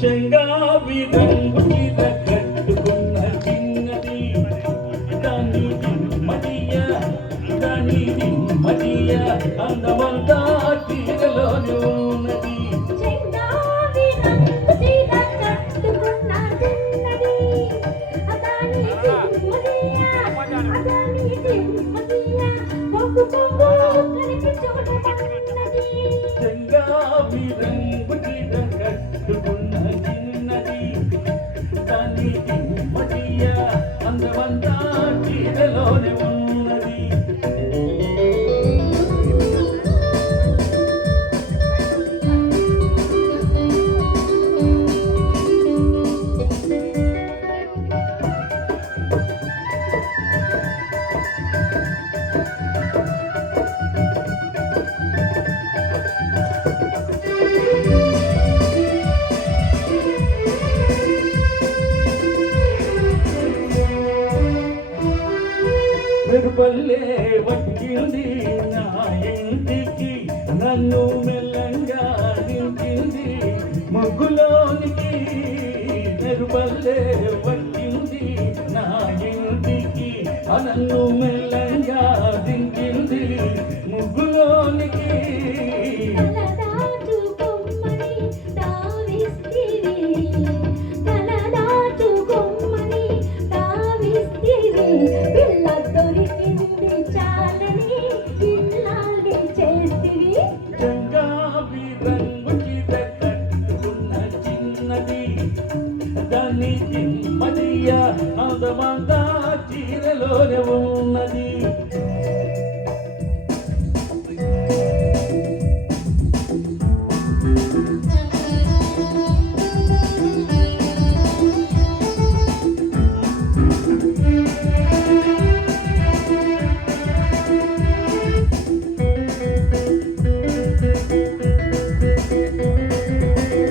చెంగావి రంగు చీర కట్టుకున్న చిన్నది దాని మదియ అందమంతా చీరలోనే ఉన్నది. చెంగావి రంగు చీర కట్టుకున్న చిన్నది దాని మదియ కొంగు కొంగు కలిపి చూడమన్నది. చెంగావి రంగు చీర కట్టుకున్న చిన్నది దాని మదియ అందమంతా చీరలోనే ఉన్నది. మెరుపల్లే వచ్చింది నా ఇంటికి నన్ను మెల్లంగా దించింది ముగ్గులోనికి. మెరుపల్లే వచ్చింది నా ఇంటికి నన్ను మెల్లంగా దించింది ముగ్గులోనికి. చెంగావి రంగు చీర కట్టుకున్న చిన్నది దాని మదియ అందమంతా చీరలోనే ఉన్నది.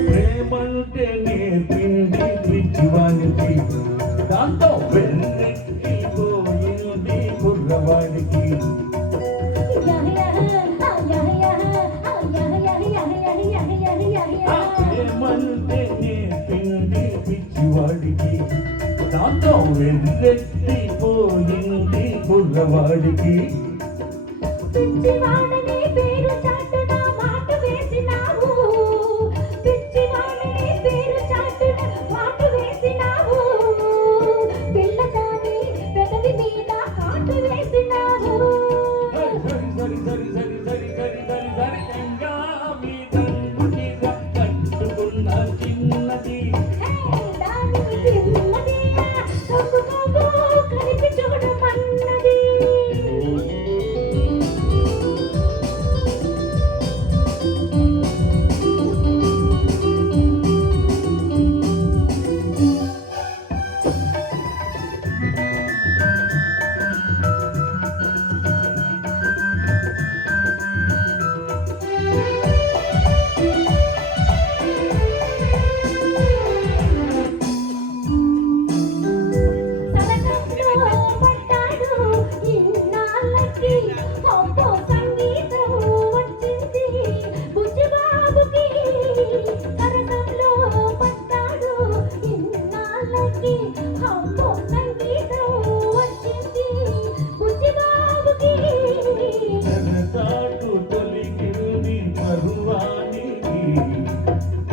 ప్రేమంటే నేర్పింది పిచ్చివానికి దాంతో వెళ్ళెక్కిపోయింది కుర్రవాడికి. ప్రేమంటే నేర్పింది పిచ్చివాడికి దాంతో వెళ్ళెక్కిపోయింది కుర్రవాడికి. పిచ్చివాడని పేరు చాటున మాట వేసినావు, పిచ్చివాడని పేరు చాటున మాట వేసినావు, పిల్లదాని పెదవి మీద కాటు వేసినావు. చెంగావి రంగు చీర కట్టుకున్న చిన్నది దాని మదియ కొంగు కొంగు కలిపి చూడమన్నది.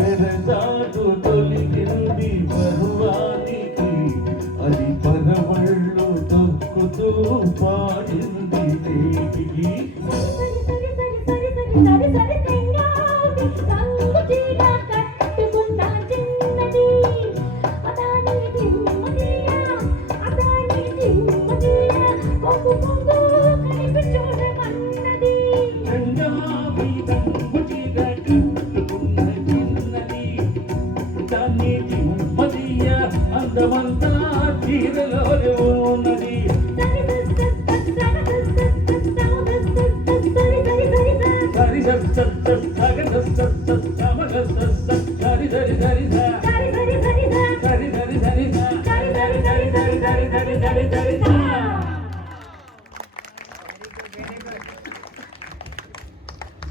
తెరచాటు తొలిగింది పరువానికి అది పరవళ్ళు తొక్కుతూ పాడింది దేవికి. చెంగావి రంగు చీర కట్టుకున్న చిన్నది దాని మదియ అందమంతా చీరలోనే ఉన్నది. సరి సరి సరి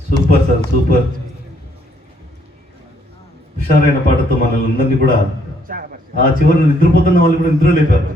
సూపర్ సార్, సూపర్. హుషారైన పాటతో మనల్ని అందరినీ కూడా ఆ చివరిని నిద్రపోతున్న వాళ్ళు కూడా నిద్ర లేపారు.